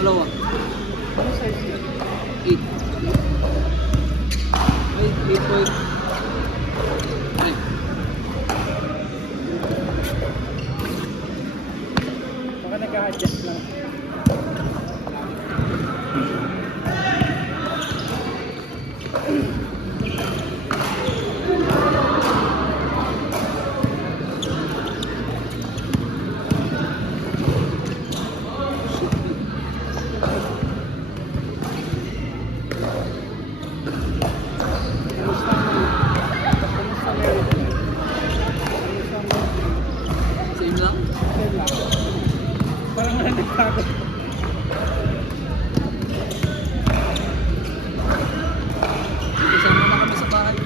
Pangalawa. Ano size yun? 8. Ay, 8.5. Ay. Baka nag-a-adjust lang. Kamusta mo? Kamusta meron? Kamusta mo? Same lang. Okay lang. Parang wala nagbago. Isama na kami sa bahay.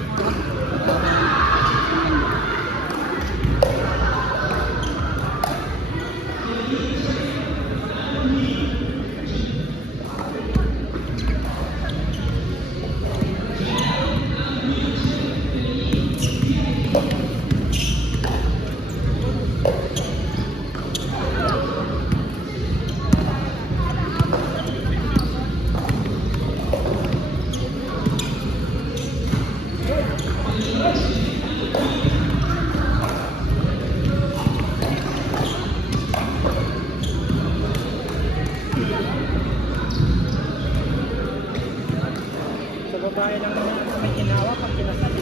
Sa babae lang naman ata may ginawa pag kinasal.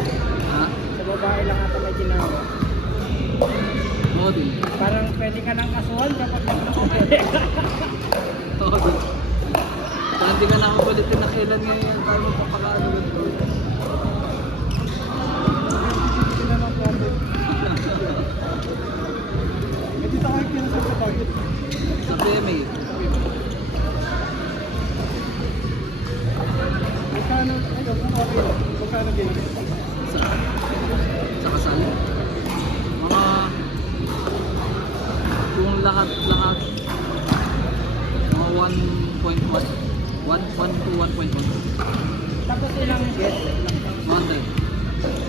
Ha? Sa babae lang ata may ginawa. Model. Parang pwede ka nang kasuhan kapag nagkakapili. Model. Kaya hindi ka nakakulitin na kailan ngayon tayo papakaano ganito. Hindi naman problem. Eh, dito kayo kinasal sa Baguio. Sa PMA. Magkano, ayun, kung okay lang. Magkano ganyan? Sa kasal. Mga kung lahat mga 1.1 1 to 1.1 Tapos ilang guest? 100.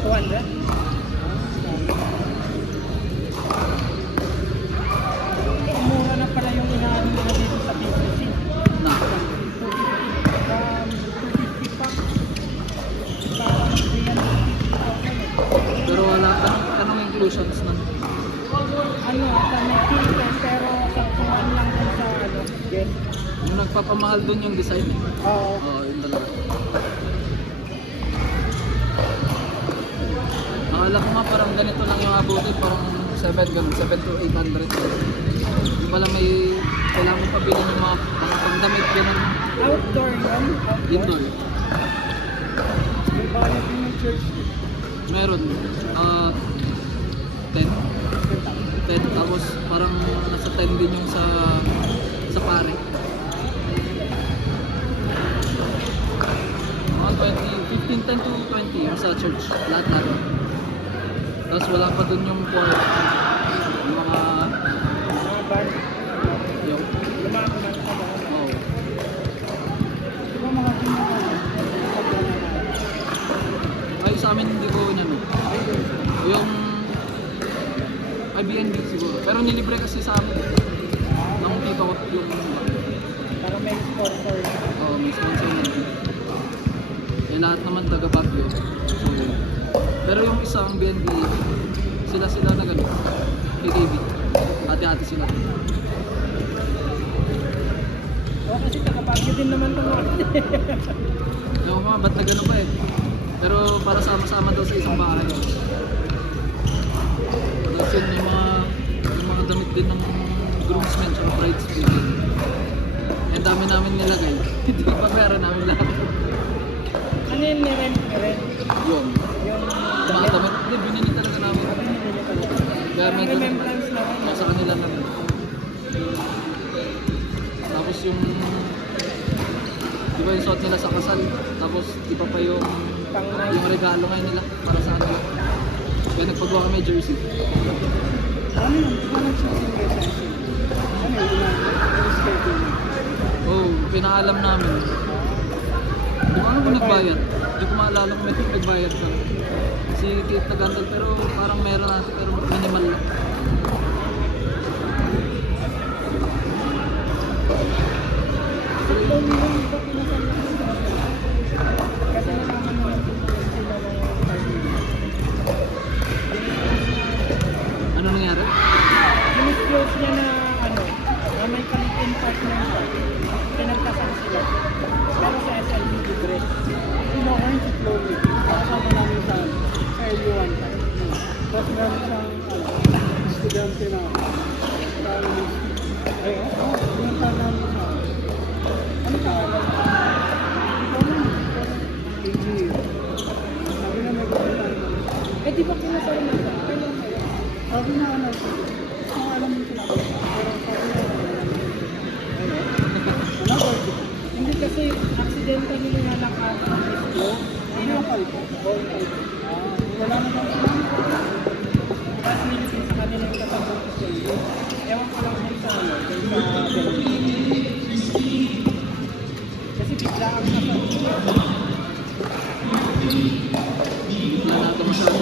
200? Mura na pala yung inaano nila dito sa PCC. Na 250 pa. Parang 350,000 eh. pero wala anong inclusions nun? Ano, sa may filter pero saktuhan lang dun sa ano, guest. Yung nagpapamahal dun yung design eh. Oo. Oo, yun talaga. Akala ko nga parang ganito lang yung abutin, parang 7 ganun, 7 to 800. Yung pala may kailangan mo pabili ng mga pangdamit ganun. Outdoor yun? Indoor. May bayad din yung church. Meron 10. 10 tapos parang nasa 10 din yung sa pare. Mga 20, 15, 10 to 20 yung sa church, lahat. Tapos wala pa dun yung choir, yung mga Mga band. yung, Lumakuman ka ba? oh, Diba mga ginagawa? ay sa amin hindi ko niyan. Yung IBNB siguro, pero nilibre kasi sa amin ng tito ko yung Para may sponsor. may sponsor na. Eh lahat naman taga Baguio. So, pero yung isang BNB, sila na gano'n. KKB. Hati-hati sila. O kasi takapagyo din naman ito mga. Ewan ko nga, ba't na gano'n ba eh? Pero para sama-sama daw sa isang bahay. Tapos yun, yung mga damit din ng groomsmen at bridesmaid. Ang dami namin nilagay. Hindi pa pera namin lahat. Ano yun ni-rent? Yun. Yung Mga damit, hindi, binili talaga namin. Binili talaga. Kaya Parang medyo remembrance na rin. sa kanila na rin. Tapos yung di ba yung suot nila sa kasal, tapos di pa yung Pang yung regalo ngayon nila para sa kanila. Kaya nagpagawa kami jersey. ano yun? Di ba nag-shooting reception? Ano yun? Schedule. Oh, pinaalam namin. Di ba ano ba nagbayad? Hindi ko maalala kung may nagbayad ka. Si Kate Tagandal, pero parang meron natin, pero minimal lang. Dinisclose niya na ano, na may kalitin partner siya. Pinagkasal sila. Pero sa SLB libre. Kinuha yung si Chloe. Kasama namin sa LU1 time. Tapos meron siyang estudyante na pinunta namin sa ano ka? Ikaw naman. Engineer. Sabi na may pupunta ko. Eh di ba kinasal na siya? Sabi na ano, kung alam mo sila ko. Pero sabi na ano ba? Hindi kasi accidental nila nga naka-disco. Hindi yung kalpo. Wala na bang sila. Tapos nilipin sa kanila yung katapang kasi. Ewan ko lang kung sa ano, kung sa Belgium. Kasi bigla ang kasal. Wala na ito masyado.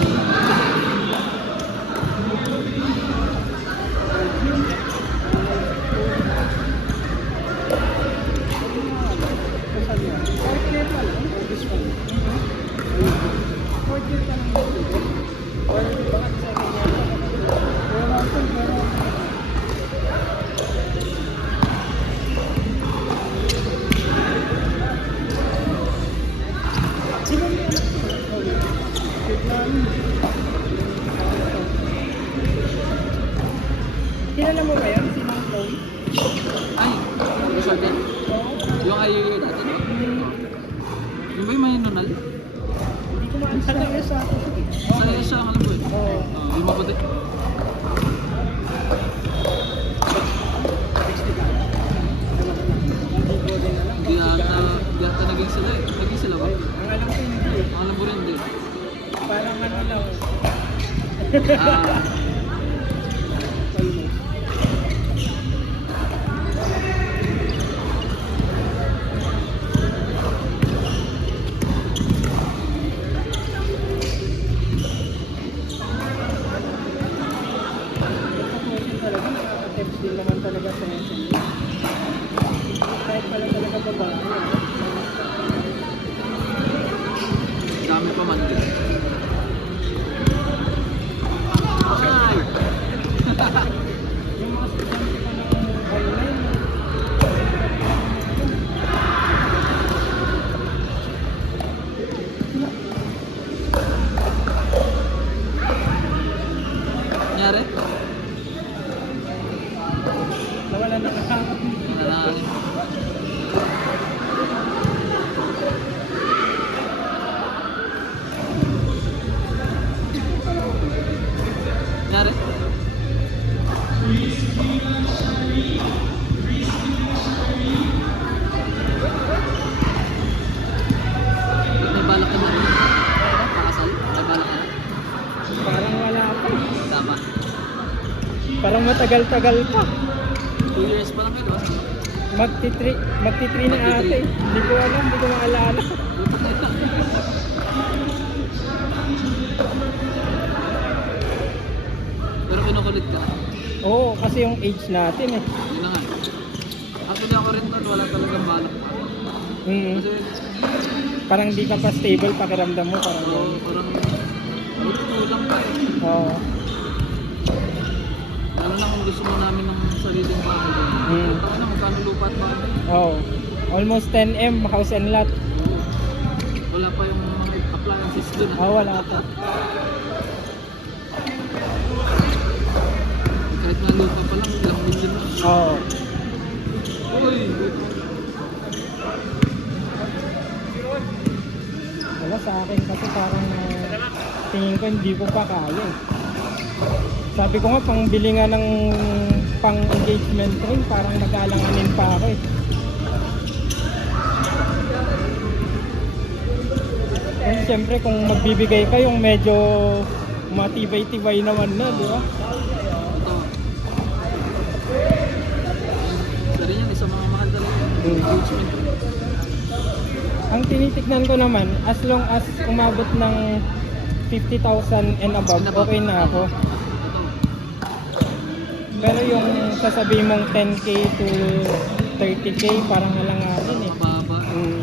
Kilala mo ba yan? Si Mang Chloe? Ay, ano siya din? Yung ay dati, no? Yung ba yung may nunal? Hindi ko maalala sa ako. Sa siya, alam ko eh. Oo. Yung maputi. Di ata naging sila eh. Naging sila ba? Ang alam ko hindi. Ang alam ko rin din. Parang ano lang. Ah, Almost. Talaga nakaka-text din naman talaga sa messenger. Kahit pala talaga babae. dami pa man din. Ay! Yung mga estudyante pa ng online. Nangyari? Nawala na nakakap. Nangyari. Nangyari? Ba't may balak ka na rin? Pakasal? May balak ka na? Parang wala pa. Tama. Parang matagal-tagal pa. 2 years pa lang kayo, diba? Magti-3 na ate. Hindi ko alam, hindi ko maalala. Pero kinukulit ka. Oo, kasi yung age natin eh. Yun na nga. Actually ako rin tol, wala talagang balak pa. Mm. Kasi, Parang di ka pa stable pakiramdam mo. Parang so, yun. parang, lang pa. Oo. Lalo na kung gusto mo namin ng sariling bahay. Mm. Ano, magkano lupa at bahay? Oo. Almost 10M, house and lot. Wala pa yung mga appliances dun. Oo, wala pa. Kahit nga lupa pa lang, ilang milyon na. Oo. Uy! Wala sa akin kasi parang tingin ko hindi ko pa kaya eh. Sabi ko nga, pangbili nga ng pang-engagement ring, parang nag-aalanganin pa ako eh. And siyempre kung magbibigay ka yung medyo matibay-tibay naman na, di ba? Ito. Isa rin yan, isa mga mahal talaga. Engagement. Ang tinitignan ko naman, as long as umabot ng 50,000 and above, okay na ako. Ito. Pero yung sasabihin mong 10k to 30k, parang alanganin eh. Mababa. Mm.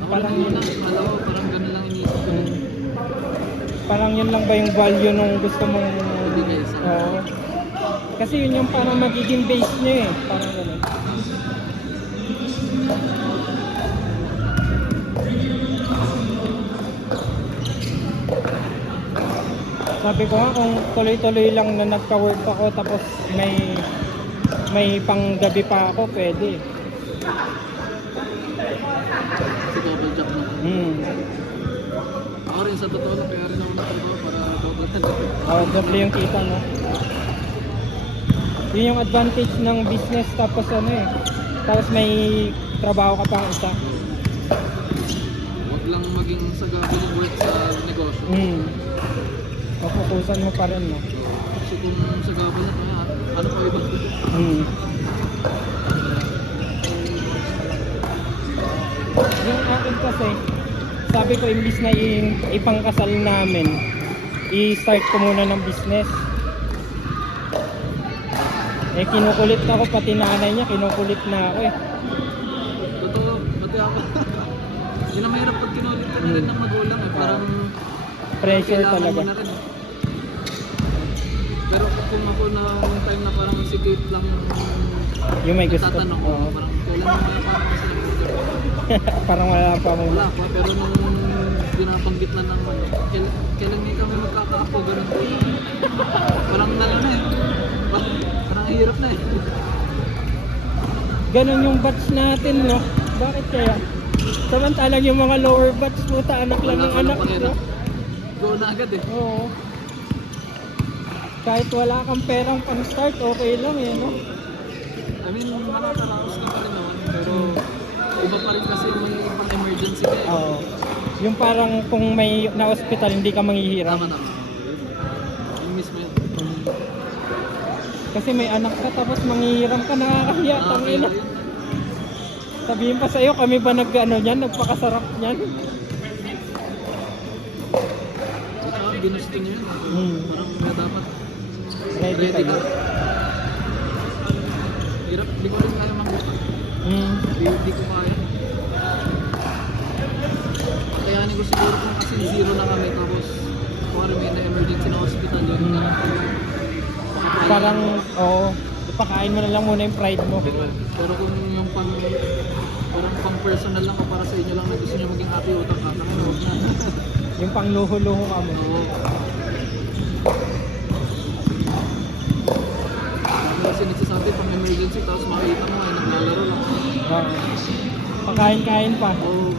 Ako Parang lang yun, muna, malawa, parang gano'n lang iniisip ko. parang yun lang ba yung value nung gusto mong Ibigay sa- Oo. Kasi yun yung parang magiging base nyo eh. Parang gano'n. Sabi ko nga kung tuloy-tuloy lang na nagka-work ako tapos may panggabi pa ako, pwede. Kasi double job na. Ako rin sa totoo lang, kaya rin ako nagtrabaho para double job. Oh, double yung kita mo. Yun yung advantage ng business tapos ano eh. Tapos may trabaho ka pang isa. Huwag lang maging sagabal ng work sa negosyo. Mapupusan mo pa rin, no? Kasi kung sagabal na kaya, ano pa iba? Yung akin kasi, sabi ko imbis na ipangkasal namin, i-start ko muna ng business. Eh kinukulit ako, pati nanay niya kinukulit na ako eh. Totoo, pati ako. Yun ang mahirap pag kinulit ka na rin ng magulang eh. Parang Pressure kailangan talaga. mo na rin eh. Pero kung ako na one time na parang si Kate lang Yung may gusto. tatanong ko, Oo. parang kailan mo na parang sila Parang wala pa mo. wala pa, pero nung binabanggit na ng ano, kailan nga kami magkakaapo, ganun po. Parang na eh. Parang hirap na eh. Ganun yung batch natin, no? Bakit kaya? Samantalang yung mga lower batch, puta, anak lang ng anak, no? Go na agad eh. Oo. Kahit wala kang perang pang-start, okay lang eh, no? I mean, nakakaraos ka pa rin naman, pero iba pa rin kasi may pang emergency ka eh. Oo. Yung parang kung may na-hospital, hindi ka manghihiram. Tama. Yung mismo yun. Kasi may anak ka, tapos manghihiram ka, nakakahiya, tangina. yun. Sabihin pa sa'yo, kami ba nag-ano niyan, nagpakasarap niyan? At saka ginusto niyo yun. Parang kaya dapat Ready ready ka. ka. Hirap, di ko rin kaya makita. Di ko kaya. Kayanin ko siguro kung kasi zero na kami tapos kung ano may na-emergency na hospital yun na lang. Parang, oo, ipakain mo na lang muna yung pride mo. Pero kung yung parang pang personal lang o para sa inyo lang na gusto nyo maging happy utak ka, huwag na. Yung pang luho-luho ka mo. Oo. Kasi nagsasabi pang emergency tapos makita mo ay naglalaro lang. Oo. Pakain-kain pa. Oo.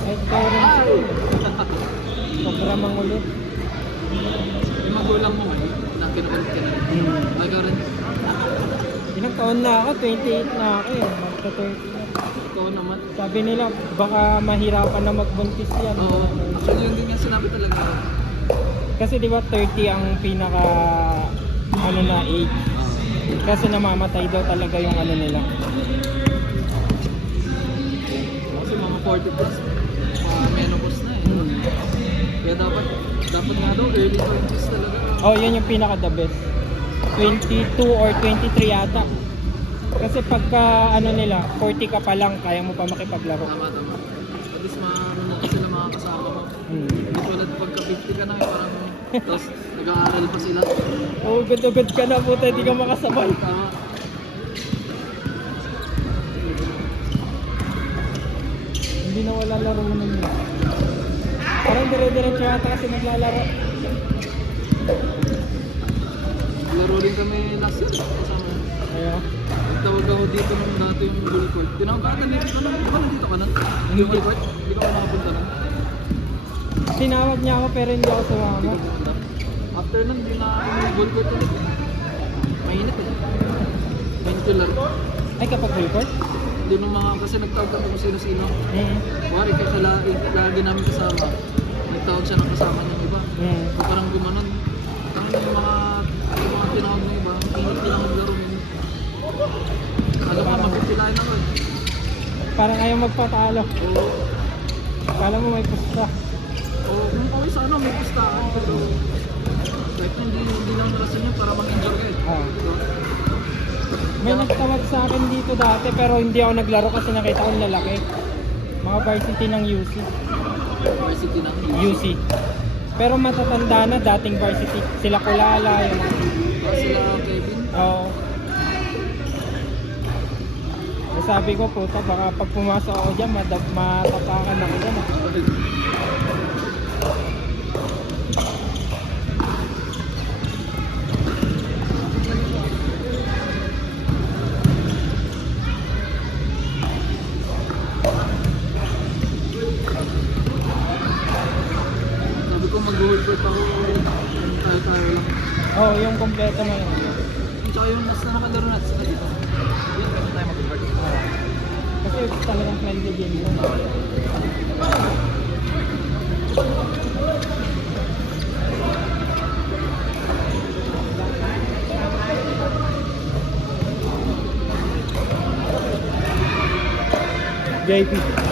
Ay, ikaw rin siya. Sobra mangulit. Yung magulang mo man, na kinukulit ka na rin. Ay ka rin. Ilang taon na ako, 28 na ako eh. Magka-30 na. Ikaw naman. Sabi nila, baka mahirapan na magbuntis yan. Oo. Actually yun din nga sinabi talaga. Kasi di ba 30 ang pinaka ano na age. Kasi namamatay daw talaga yung ano nila. Kasi mga 40 plus, menopause na eh. Kaya dapat nga daw early 20s talaga. Oh, yun yung pinaka the best. 22 or 23 yata. Kasi pagka ano nila, 40 ka pa lang, kaya mo pa makipaglaro. Tama. At least marunong ka sila mga kasama mo. Hindi tulad pagka 50 ka na eh, parang tapos nag-aaral pa sila. Oh, good ka na puta, di ka makasabay. Tama. Hindi na wala laro mo nun. Parang dire-diretso yata kasi naglalaro. Laro rin kami last year. Kasama. Ayo. Tawag ako dito nung dati yung goal court. Tinawag ka nandito ka na. Di ba nandito ka na? Yung goal court? Di ba ka nakapunta na? Tinawag niya ako pero hindi ako sumama. After nun, di na ako yung goal court ulit. Mainit eh. Ventular. Ay, kapag record? Doon ng mga, kasi nagtawag kami kung sino-sino. Wari kasi lagi namin kasama. Nagtawag siya ng kasama niyang iba. So parang gumanon. Tangin yung mga tinawag ng iba. Init din ang maglaro yun. Alam mo, mapipilayan ako eh. Parang ayaw magpatalo. Oo. Kala mo may pusta. Oo, kung okay sana may pustahan. Pero kahit hindi lang rason yun para mag-enjoy ka eh. Ah. So, May nagtawag sa akin dito dati pero hindi ako naglaro kasi nakita ko ang lalaki. Mga varsity ng UC. Varsity ng UC. Pero matatanda na dating varsity. Sila Kulala, yung Sila Kevin. Oo. Eh, sabi ko puta baka pag pumasok ako dyan matapakan ako dyan. Sabi ko mag-workout ako. Tayo-tayo lang. Oo, yung kompleto na yun. Tsaka yung mas na nakalaro natin sila dito. Yun, kami tayo mag-workout. Kasi talagang friendly game yun. JP.